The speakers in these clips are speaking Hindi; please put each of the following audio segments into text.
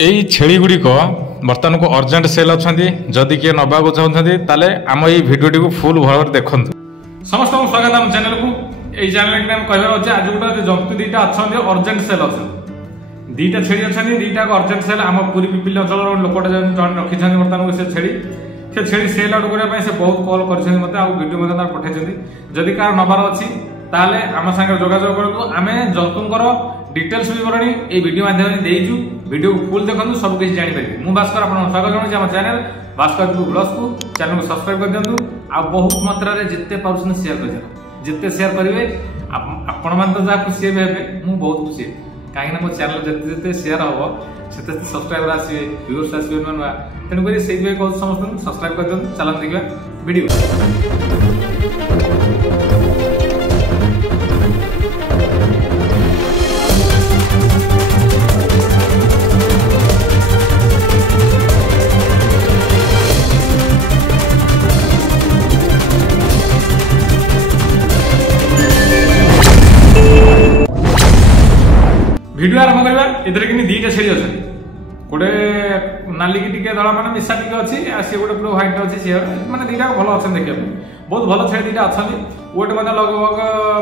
यही छेली गुड़िक बर्तमान को अर्जेंट सेल अच्छा जदि किए नवा चाहते आम ये भिडियो को फुल भाव देखु। समस्त स्वागत आम चैनल को। यही चैनल के कह आज गोटे जंतु दुईटा अच्छा अर्जेंट सेल अच्छा दुईटा छेली अच्छा दुईटा अर्जेंट सेल आम पूरी पिपिली अंचल लोकटे रखी बर्तमान से छेली सेल आउट करने से बहुत कॉल कर भिडियो पठाई जदि कार नबार अच्छी ताले आम सागर जोगाजोग करूँ। आम जंतुंकर डिटेल्स विवरणी ये वीडियो माध्यम देचु वीडियो को फुल देखो सब किसी जानीपारे। मुझे भास्कर आप स्वागत जनाऊँ आम चैनल भास्कर ब्लॉग्स को चैनल को सब्सक्राइब कर दिंतु आ बहुत मात्रा जिते पार्सन शेयर कर जिते शेयर करेंगे आपण मान तो जहाँ खुशी हे मुझे बहुत खुशी कहीं मो चैनल जिते शेयर हम से सब्सक्राइबर आसवे व्यूअर्स आसवे नुआ नुआ तेणुक से कहूँ समस्त सब्सक्राइब कर दिखाँ। चलते देखा वीडियो। वीडियो आरंभ करवा इधर कि दुईटा छेली अच्छा गोटे नाली की दड़ा मैंने मिशा टी अच्छी सी गोटे पूरा व्हाइट अच्छी सी मैंने दुईटा भल अच्छा देखा बहुत भल छेली दुईटा अच्छा वेट मैंने लगभग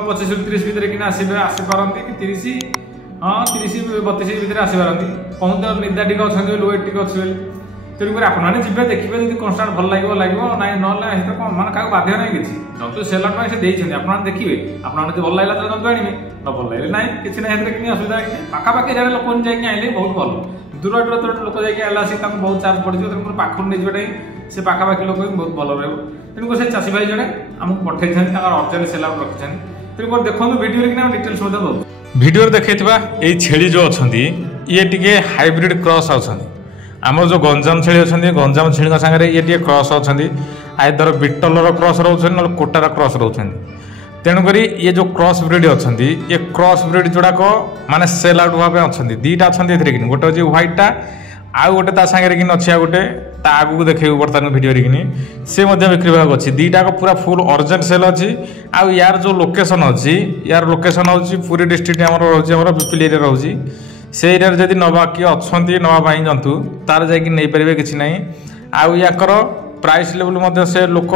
25-30 भितर कि आसीपारती कि 30 हाँ 30-32 भितर आसीपारती पहुँच निदा टी अच्छा वेट टी अच्छी तेणुक आपने जी देखिए जब कन्स्टाट भल लगे ना ना मैंने क्या बाध्य ना कि जंतु सेलर से देखिए आप देखिए आपने भल लगे तो जंतु आने न भल लगे ना कि कि असुविधा पाखापाखि जगह लोक जाइए बहुत भल दूर दूर लोक जाइए बहुत चार्ज पड़े पाखर नहीं जाए से पाखापाखि लोक बहुत भल रहा तेणुक से चाषी भाई जड़े आमको पठे अर्जेंट सेल आउट रखी तेणुक देखो वीडियो डिटेल्स वीडियो देखा छेली जो अच्छा ये टी हाइब्रिड क्रॉस अच्छा आम जो गंजाम छेली अच्छा गंजाम छेली सागर ये टी क्रॉस अच्छा आइदर बिटलर क्रॉस रोचे ना कोटार क्रॉस रोचे तेणुक ये जो क्रॉस ब्रीड अच्छा ये क्रॉस ब्रीड जोड़ाक माने सेल आउट भाव अच्छा दुईटा अच्छा कि गोटे अच्छे व्हाइटा आउ गोटे सागर कि अच्छी गोटे आगू देखे बर्तमान भिडियो कि सी बिक्री भाग अच्छी दुईटा पूरा फुल अर्जेंट सेल अच्छी आउ यार जो लोकेशन अच्छी यार लोकेशन हूँ पूरी डिस्ट्रिक्ट आम रोचे पिपिली एरिया रोचे से एरिया जब नवा किए अच्छा नापी जंतु तार जापारे कि ना आउ याकर प्राइस लेवल से लोक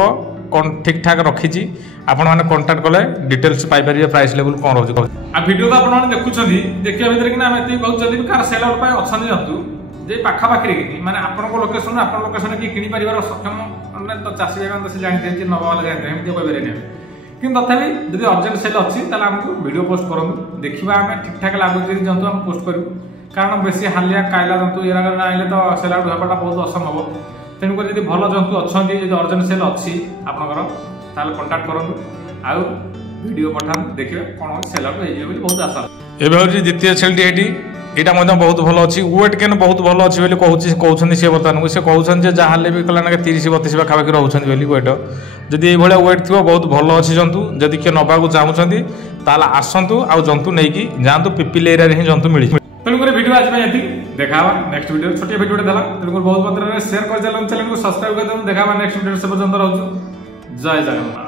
ठीक ठाक रखी आपण मैंने कंटाक्ट कले डिटेल्स पाइपर प्राइस लेवल कौन रोज आ वीडियो तो आपन देखुं देखिए भितर कि आम ये कहते कार सेल आउट अच्छा जंतु जे पाखापाखि माने आपन लोकेशन आपन लोकेशन कि किनी परिवार सक्षम माने तो चाषी भाई से जानते नवा वाला जानते एमती कहते कि तथापि जब अर्जेंट सेल अच्छी आमको वीडियो पोस्ट करूँ देखा आम ठीक ठाक लगुच जंतु आम पोस्ट करूँ कारण बेसी हालिया कायला जंतु ये आइले तो सेल आउट होगा बहुत असंभव तेणुक जब भल जंतु अच्छा जो अर्जेंट सेल अच्छी आपंकर कंटाक्ट करूँ आउ वीडियो पठा देखिए कौन सेल आउट हो बहुत आशा एवं हूँ द्वितीय छेली यहाँ बहुत भल अच्छी वेट कैन बहुत भल अच्छी कहते सी बर्तमान से कहते जहाँ भी कला 30-32 पाखापाखि रोचे वेट जदि ये वेट थी बहुत भल अच्छी जंतु जदि किए नवा चाहूँगी आसतु आ जंतु नहीं जातु पिपिली एरिया हिं जंतु मिली तेणुक वीडियो आज ये देखा नेक्स्ट वीडियो छोटे वीडियो देला तेणुक बहुत मात्रा शेयर कर चैनल को सब्सक्राइब कर देखा नेक्स्ट वीडियो से पर्यंत रोज जय जगन्नाथ।